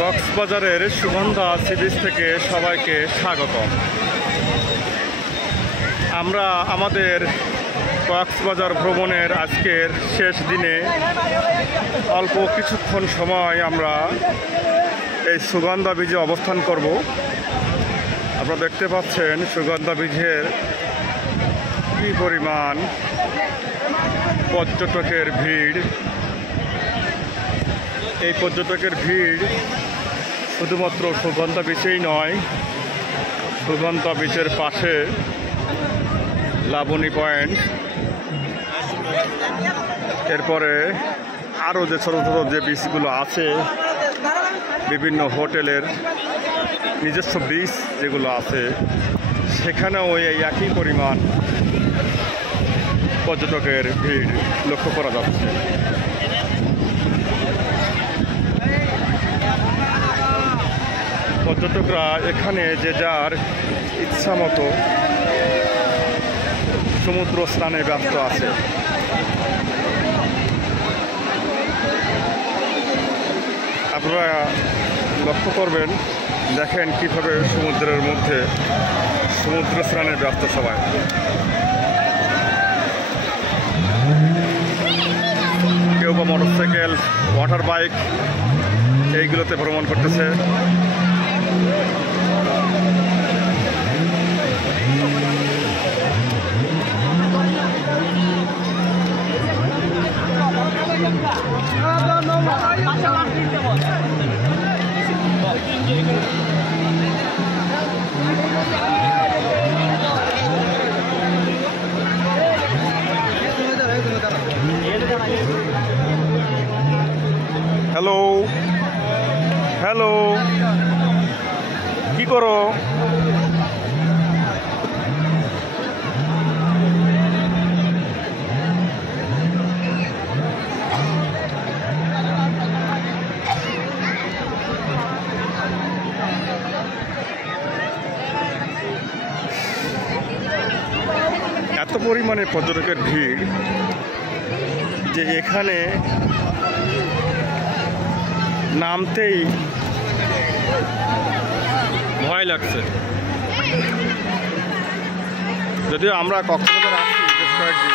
কক্সবাজারের Sugandha sea beach থেকে সবাইকে স্বাগতম। আমরা আমাদের কক্সবাজার ভ্রমণের আজকের শেষ দিনে অল্প কিছুক্ষণ সময় আমরা এই সুগন্ধা বিচে অবস্থান করব। আপনারা দেখতে পাচ্ছেন সুগন্ধা বিচের কী পরিমাণ পর্যটকের ভিড়। এই পর্যটকের ভিড় শুধুমাত্র সুগন্ধা বিচেই নয়, সুগন্ধা বিচের পাশে লাবণী পয়েন্ট, এরপরে আরও যে ছোটো ছোটো যে বিচগুলো আছে, বিভিন্ন হোটেলের নিজস্ব বিচ যেগুলো আছে, সেখানেও এই একই পরিমাণ পর্যটকের ভিড় লক্ষ্য করা যাচ্ছে। পর্যটকরা এখানে যে যার ইচ্ছা মতো সমুদ্র স্নানে ব্যস্ত আছে। আপনারা লক্ষ্য করবেন, দেখেন কিভাবে সমুদ্রের মধ্যে সমুদ্র স্নানে ব্যস্ত সবাই। কেউ বা মোটরসাইকেল, ওয়াটার বাইক এইগুলোতে ভ্রমণ করতেছে। হ্যালো হ্যালো, কি করো? এত পরিমাণে পর্যটকের ভিড় যে এখানে নামতেই ভয় লাগছে। যদিও আমরা কক্সবাজার আসছি বেশ কয়েকদিন,